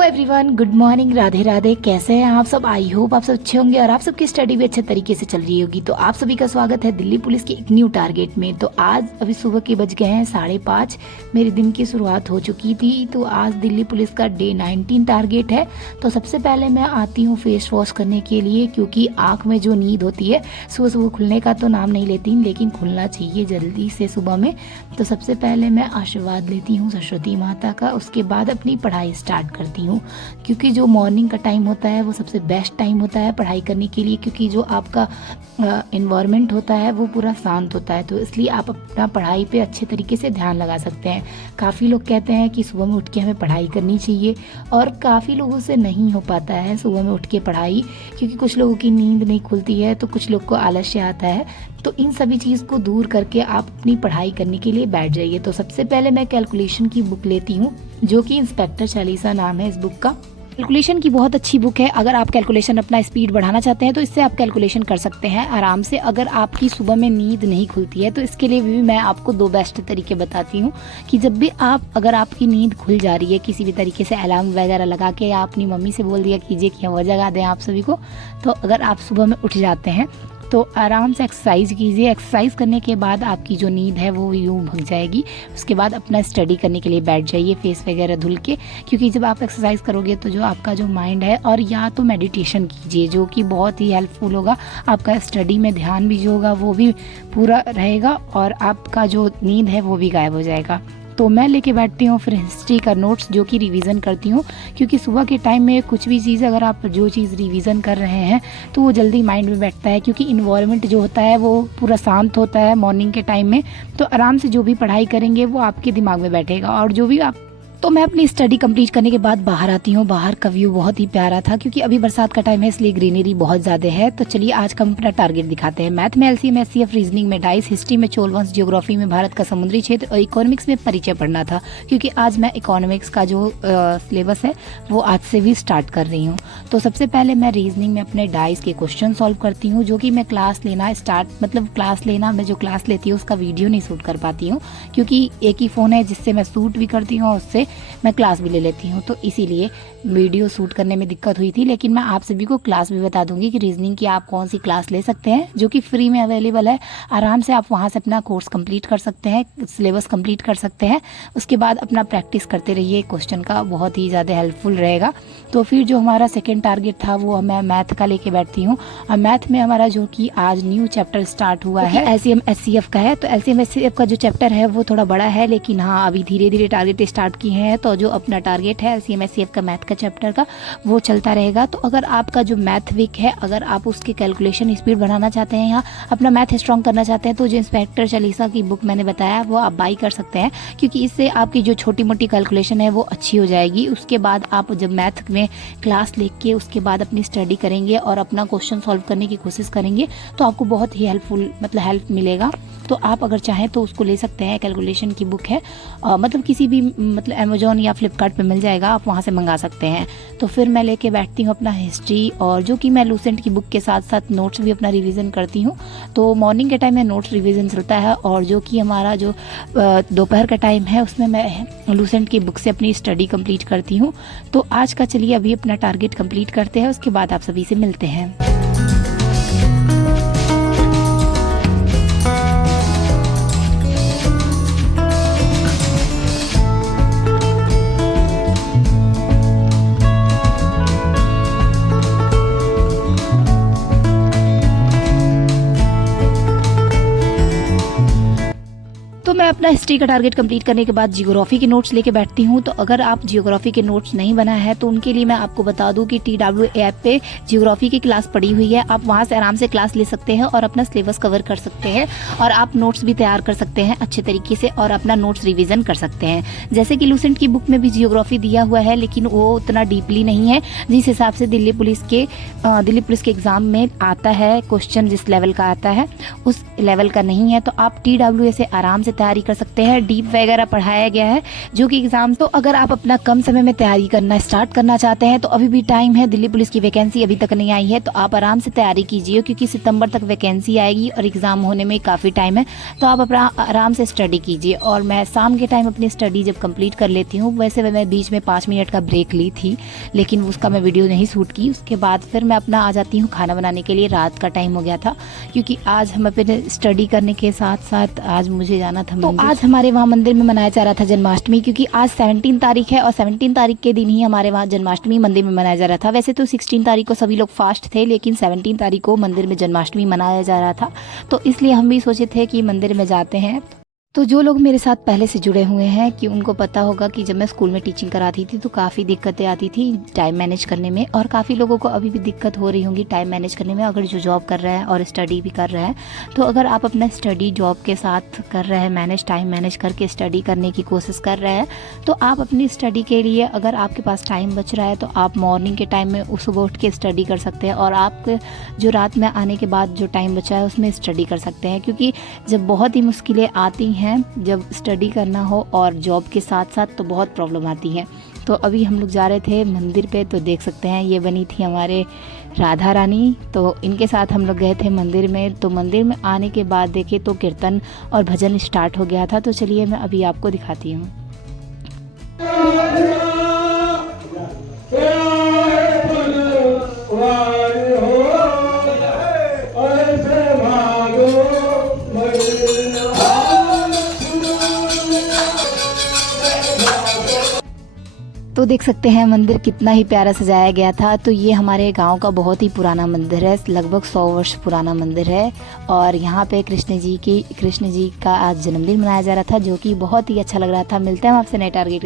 Hello everyone, good morning, Radhe Radhe. कैसे हैं आप सब? आई होप आप सब अच्छे होंगे और आप सबकी स्टडी भी अच्छे तरीके से चल रही होगी। तो आप सभी का स्वागत है दिल्ली पुलिस की एक न्यू टारगेट में। तो आज अभी सुबह के बज गए हैं 5:30, मेरे दिन की शुरुआत हो चुकी थी। तो आज दिल्ली पुलिस का डे 19 टारगेट है। तो सबसे पहले मैं आती हूँ फेस वॉश करने के लिए, क्योंकि आँख में जो नींद होती है सुबह सुबह खुलने का तो नाम नहीं लेती, लेकिन खुलना चाहिए जल्दी से सुबह में। तो सबसे पहले मैं आशीर्वाद लेती हूँ सरस्वती माता का, उसके बाद अपनी पढ़ाई स्टार्ट करती हूँ, क्योंकि जो मॉर्निंग का टाइम होता है वो सबसे बेस्ट टाइम होता है पढ़ाई करने के लिए, क्योंकि जो आपका इन्वायरमेंट होता है वो पूरा शांत होता है। तो इसलिए आप अपना पढ़ाई पे अच्छे तरीके से ध्यान लगा सकते हैं। काफ़ी लोग कहते हैं कि सुबह में उठ के हमें पढ़ाई करनी चाहिए, और काफ़ी लोगों से नहीं हो पाता है सुबह में उठ के पढ़ाई, क्योंकि कुछ लोगों की नींद नहीं खुलती है, तो कुछ लोग को आलस्य आता है। तो इन सभी चीज़ को दूर करके आप अपनी पढ़ाई करने के लिए बैठ जाइए। तो सबसे पहले मैं कैलकुलेशन की बुक लेती हूँ, जो कि इंस्पेक्टर चालीसा नाम है इस बुक का। कैलकुलेशन की बहुत अच्छी बुक है। अगर आप कैलकुलेशन अपना स्पीड बढ़ाना चाहते हैं तो इससे आप कैलकुलेशन कर सकते हैं आराम से। अगर आपकी सुबह में नींद नहीं खुलती है तो इसके लिए भी मैं आपको 2 बेस्ट तरीके बताती हूँ कि जब भी अगर आपकी नींद खुल जा रही है किसी भी तरीके से, अलार्म वगैरह लगा के या अपनी मम्मी से बोल दिया कीजिए कि वो जगा दें आप सभी को, तो अगर आप सुबह में उठ जाते हैं तो आराम से एक्सरसाइज कीजिए। एक्सरसाइज करने के बाद आपकी जो नींद है वो यूँ भग जाएगी। उसके बाद अपना स्टडी करने के लिए बैठ जाइए फेस वगैरह धुल के, क्योंकि जब आप एक्सरसाइज करोगे तो जो आपका जो माइंड है, और या तो मेडिटेशन कीजिए जो कि बहुत ही हेल्पफुल होगा। आपका स्टडी में ध्यान भी जो होगा वो भी पूरा रहेगा, और आपका जो नींद है वो भी गायब हो जाएगा। तो मैं लेके बैठती हूँ फिर हिस्ट्री का नोट्स, जो कि रिवीजन करती हूँ, क्योंकि सुबह के टाइम में कुछ भी चीज़ अगर आप जो चीज़ रिवीजन कर रहे हैं तो वो जल्दी माइंड में बैठता है, क्योंकि इन्वायरमेंट जो होता है वो पूरा शांत होता है मॉर्निंग के टाइम में। तो आराम से जो भी पढ़ाई करेंगे वो आपके दिमाग में बैठेगा। और जो भी आप तो मैं अपनी स्टडी कंप्लीट करने के बाद बाहर आती हूँ। बाहर का व्यू बहुत ही प्यारा था, क्योंकि अभी बरसात का टाइम है इसलिए ग्रीनरी बहुत ज़्यादा है। तो चलिए आज का हम अपना टारगेट दिखाते हैं। मैथ में एलसीएम एचसीएफ, रीजनिंग में डाइस, हिस्ट्री में चोल वंश, ज्योग्राफी में भारत का समुद्री क्षेत्र, और इकोनॉमिक्स में परिचय पढ़ना था, क्योंकि आज मैं इकोनॉमिक्स का जो सिलेबस है वो आज से भी स्टार्ट कर रही हूँ। तो सबसे पहले मैं रीजनिंग में अपने डाइस के क्वेश्चन सॉल्व करती हूँ, जो कि मैं क्लास लेना मैं जो क्लास लेती हूँ उसका वीडियो नहीं शूट कर पाती हूँ, क्योंकि एक ही फ़ोन है जिससे मैं शूट भी करती हूँ और उससे मैं क्लास भी ले लेती हूँ। तो इसीलिए वीडियो शूट करने में दिक्कत हुई थी, लेकिन मैं आप सभी को क्लास भी बता दूंगी कि रीजनिंग की आप कौन सी क्लास ले सकते हैं, जो कि फ्री में अवेलेबल है। आराम से आप वहाँ से अपना कोर्स कंप्लीट कर सकते हैं, सिलेबस कंप्लीट कर सकते हैं। उसके बाद अपना प्रैक्टिस करते रहिए क्वेश्चन का, बहुत ही ज़्यादा हेल्पफुल रहेगा। तो फिर जो हमारा सेकेंड टारगेट था वो मैं मैथ का लेके बैठती हूँ। और मैथ में हमारा जो कि आज न्यू चैप्टर स्टार्ट हुआ है एलसीएम एचसीएफ का है। तो एलसीएम एचसीएफ का जो चैप्टर है वो थोड़ा बड़ा है, लेकिन हाँ अभी धीरे धीरे टारगेट स्टार्ट किए हैं। तो जो अपना टारगेट है एलसीएम एचसीएफ का मैथ का चैप्टर का वो चलता रहेगा। तो अगर आपका जो मैथ वीक है, अगर आप उसके कैलकुलेशन स्पीड बढ़ाना चाहते हैं या अपना मैथ स्ट्रॉन्ग करना चाहते हैं, तो जो इंस्पेक्टर चालीसा की बुक मैंने बताया वो आप बाई कर सकते हैं, क्योंकि इससे आपकी जो छोटी मोटी कैलकुलेशन है वो अच्छी हो जाएगी। उसके बाद आप जब मैथ में क्लास लेके उसके बाद अपनी स्टडी करेंगे और अपना क्वेश्चन सॉल्व करने की कोशिश करेंगे तो आपको बहुत ही हेल्प मिलेगा। तो आप अगर चाहें तो उसको ले सकते हैं। कैलकुलेशन की बुक है, किसी भी अमेजोन या फ्लिपकार्ट पे मिल जाएगा, आप वहाँ से मंगा सकते हैं। तो फिर मैं लेके बैठती हूँ अपना हिस्ट्री, और जो कि मैं लूसेंट की बुक के साथ साथ नोट्स भी अपना रिवीजन करती हूँ। तो मॉर्निंग के टाइम में नोट्स रिवीजन चलता है, और जो कि हमारा जो दोपहर का टाइम है उसमें मैं लूसेंट की बुक से अपनी स्टडी कंप्लीट करती हूँ। तो आज का चलिए अभी अपना टारगेट कंप्लीट करते हैं, उसके बाद आप सभी से मिलते हैं। तो मैं अपना हिस्ट्री का टारगेट कंप्लीट करने के बाद जियोग्राफी के नोट्स लेके बैठती हूँ। तो अगर आप जियोग्राफी के नोट्स नहीं बनाए हैं तो उनके लिए मैं आपको बता दूं कि TW ऐप पे जियोग्राफी की क्लास पड़ी हुई है। आप वहाँ से आराम से क्लास ले सकते हैं और अपना सिलेबस कवर कर सकते हैं, और आप नोट्स भी तैयार कर सकते हैं अच्छे तरीके से, और अपना नोट्स रिविजन कर सकते हैं। जैसे कि लूसेंट की बुक में भी जियोग्राफी दिया हुआ है, लेकिन वो उतना डीपली नहीं है जिस हिसाब से दिल्ली पुलिस के एग्ज़ाम में आता है क्वेश्चन, जिस लेवल का आता है उस लेवल का नहीं है। तो आप TWA से आराम से तैयारी तैयारी कर सकते हैं। डीप वगैरह पढ़ाया गया है जो कि एग्ज़ाम, तो अगर आप अपना कम समय में तैयारी करना स्टार्ट करना चाहते हैं तो अभी भी टाइम है। दिल्ली पुलिस की वैकेंसी अभी तक नहीं आई है तो आप आराम से तैयारी कीजिए, क्योंकि सितंबर तक वैकेंसी आएगी और एग्ज़ाम होने में काफ़ी टाइम है। तो आप अपना आराम से स्टडी कीजिए। और मैं शाम के टाइम अपनी स्टडी जब कंप्लीट कर लेती हूँ, वैसे मैं बीच में 5 मिनट का ब्रेक ली थी, लेकिन उसका मैं वीडियो नहीं शूट की। उसके बाद फिर मैं अपना आ जाती हूँ खाना बनाने के लिए। रात का टाइम हो गया था, क्योंकि आज हम अपने स्टडी करने के साथ साथ आज मुझे जाना था मंदिर। तो आज हमारे वहाँ मंदिर में मनाया जा रहा था जन्माष्टमी, क्योंकि आज 17 तारीख है और 17 तारीख के दिन ही हमारे वहाँ जन्माष्टमी मंदिर में मनाया जा रहा था। वैसे तो 16 तारीख को सभी लोग फास्ट थे, लेकिन 17 तारीख को मंदिर में जन्माष्टमी मनाया जा रहा था, तो इसलिए हम भी सोचे थे कि मंदिर में जाते हैं। तो जो लोग मेरे साथ पहले से जुड़े हुए हैं कि उनको पता होगा कि जब मैं स्कूल में टीचिंग कराती थी तो काफ़ी दिक्कतें आती थी टाइम मैनेज करने में, और काफ़ी लोगों को अभी भी दिक्कत हो रही होंगी टाइम मैनेज करने में, अगर जो जॉब कर रहा है और स्टडी भी कर रहा है। तो अगर आप अपना स्टडी जॉब के साथ कर रहे हैं मैनेज, टाइम मैनेज करके स्टडी करने की कोशिश कर रहे हैं, तो आप अपनी स्टडी के लिए अगर आपके पास टाइम बच रहा है तो आप मॉर्निंग के टाइम में सुबह उठ के स्टडी कर सकते हैं, और आप जो रात में आने के बाद जो टाइम बचा है उसमें स्टडी कर सकते हैं। क्योंकि जब बहुत ही मुश्किलें आती हैं, जब स्टडी करना हो और जॉब के साथ साथ, तो बहुत प्रॉब्लम आती है। तो अभी हम लोग जा रहे थे मंदिर पे, तो देख सकते हैं ये बनी थी हमारे राधा रानी, तो इनके साथ हम लोग गए थे मंदिर में। तो मंदिर में आने के बाद देखे तो कीर्तन और भजन स्टार्ट हो गया था। तो चलिए मैं अभी आपको दिखाती हूँ। तो देख सकते हैं मंदिर कितना ही प्यारा सजाया गया था। तो ये हमारे गांव का बहुत ही पुराना मंदिर है, लगभग 100 वर्ष पुराना मंदिर है, और यहाँ पे कृष्ण जी का आज जन्मदिन मनाया जा रहा था, जो कि बहुत ही अच्छा लग रहा था। मिलते हैं आपसे नए टारगेट।